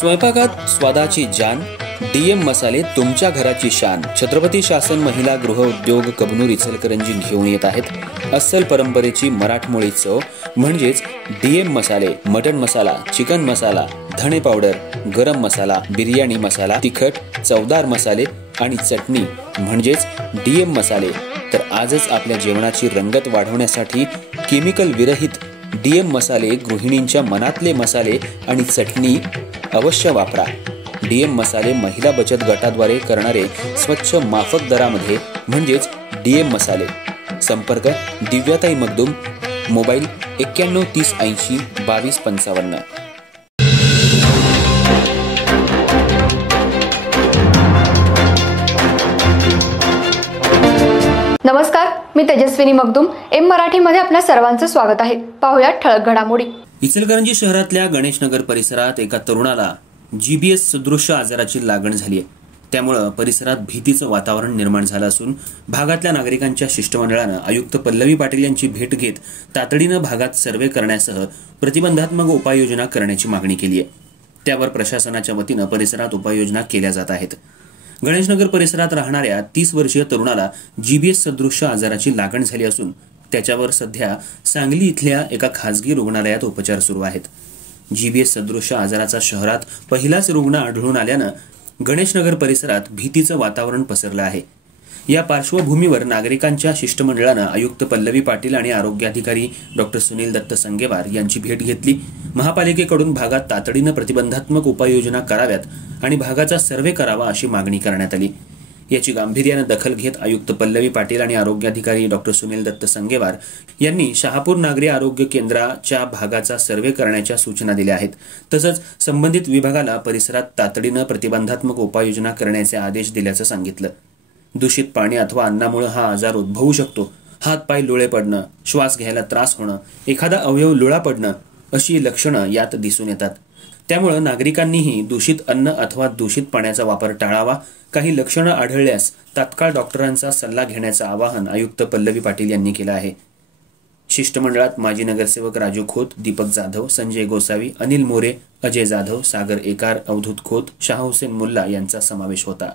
स्वयंपाकात स्वादाची जान, डीएम मसाले तुमच्या घराची शान। छत्रपती शासन महिला गृह उद्योग कबनूर इचलकरंजी घेऊन येत आहेत अस्सल परंपरेची मराठमोळी चव म्हणजेच डीएम मसाले। मटन मसाला, चिकन मसाला, धणे पावडर, गरम मसाला, बिर्याणी मसाला, तिखट, चवदार मसाले आणि चटणी म्हणजेच डीएम मसाले। तर आजच आपल्या जेवणाची रंगत वाढवण्यासाठी केमिकल विरहित डीएम मसाले, गृहिणींच्या मनातले मसाले आणि चटणी अवश्य वापरा। डीएम मसाले महिला बचत गटाद्वारे करणारे स्वच्छ माफक दरामध्ये म्हणजेच डीएम मसाले। संपर्क दिव्याताई मगदूम, मोबाईल 91 30 80 22 55। नमस्कार, मी तेजस्विनी मगदूम। एम मराठीमध्ये आपल्या सर्वांचं स्वागत आहे। पाहूया ठळक घडामोडी। इचलकरंजी शहरातल्या गणेशनगर परिसरात एका तरुणाला जीबीएस सदृश आजाराची लागण झाली आहे। त्यामुळे परिसरात भीतीचं वातावरण निर्माण झालं असून भागातल्या नागरिकांच्या शिष्टमंडळानं आयुक्त पल्लवी पाटील यांची भेट घेत तातडीनं भागात सर्वे करण्यासह प्रतिबंधात्मक उपाययोजना करण्याची मागणी केली आहे। त्यावर प्रशासनाच्या वतीनं परिसरात उपाययोजना केल्या जात आहेत। गणेशनगर परिसरात राहणाऱ्या 30 वर्षीय तरुणाला जीबीएस सदृश आजाराची लागण झाली असून त्याच्यावर सध्या सांगली इथल्या एका खासगी रुग्णालयात उपचार सुरू आहेत। जीबीएस सदृश आजाराचा शहरात पहिलाच रुग्ण आढळून आल्यानं गणेशनगर परिसरात भीतीचं वातावरण पसरलं आहे। या पार्श्वभूमीवर नागरिकांच्या शिष्टमंडळानं आयुक्त पल्लवी पाटील आणि आरोग्य अधिकारी डॉक्टर सुनील दत्त संगेवार यांची भेट घेतली। महापालिकेकडून भागात तातडीनं प्रतिबंधात्मक उपाययोजना कराव्यात आणि भागाचा सर्वे करावा अशी मागणी करण्यात आली। याची गांभीर्यानं दखल घेत आयुक्त पल्लवी पाटील आणि आरोग्य अधिकारी डॉक्टर सुनील दत्त संगेवार यांनी शहापूर नागरी आरोग्य केंद्राच्या भागाचा सर्वे करण्याच्या सूचना दिल्या आहेत। तसंच संबंधित विभागाला परिसरात तातडीनं प्रतिबंधात्मक उपाययोजना करण्याचे आदेश दिल्याचं सांगितलं। दूषित पाणी अथवा अन्नामुळे हा आजार उद्भवू शकतो। हात पाय लुळे पडणं, श्वास घ्यायला त्रास होणं, एखादा अवयव लुळा पडणं अशी लक्षणं यात दिसून येतात। त्यामुळे नागरिकांनीही दूषित अन्न अथवा दूषित पाण्याचा वापर टाळावा। काही लक्षणं आढळल्यास तात्काळ डॉक्टरांचा सल्ला घेण्याचं आवाहन आयुक्त पल्लवी पाटील यांनी केलं आहे। शिष्टमंडळात माजी नगरसेवक राजू खोत, दीपक जाधव, संजय गोसावी, अनिल मोरे, अजय जाधव, सागर एकार, अवधूत खोत, शाह हुसेन मुल्ला यांचा समावेश होता।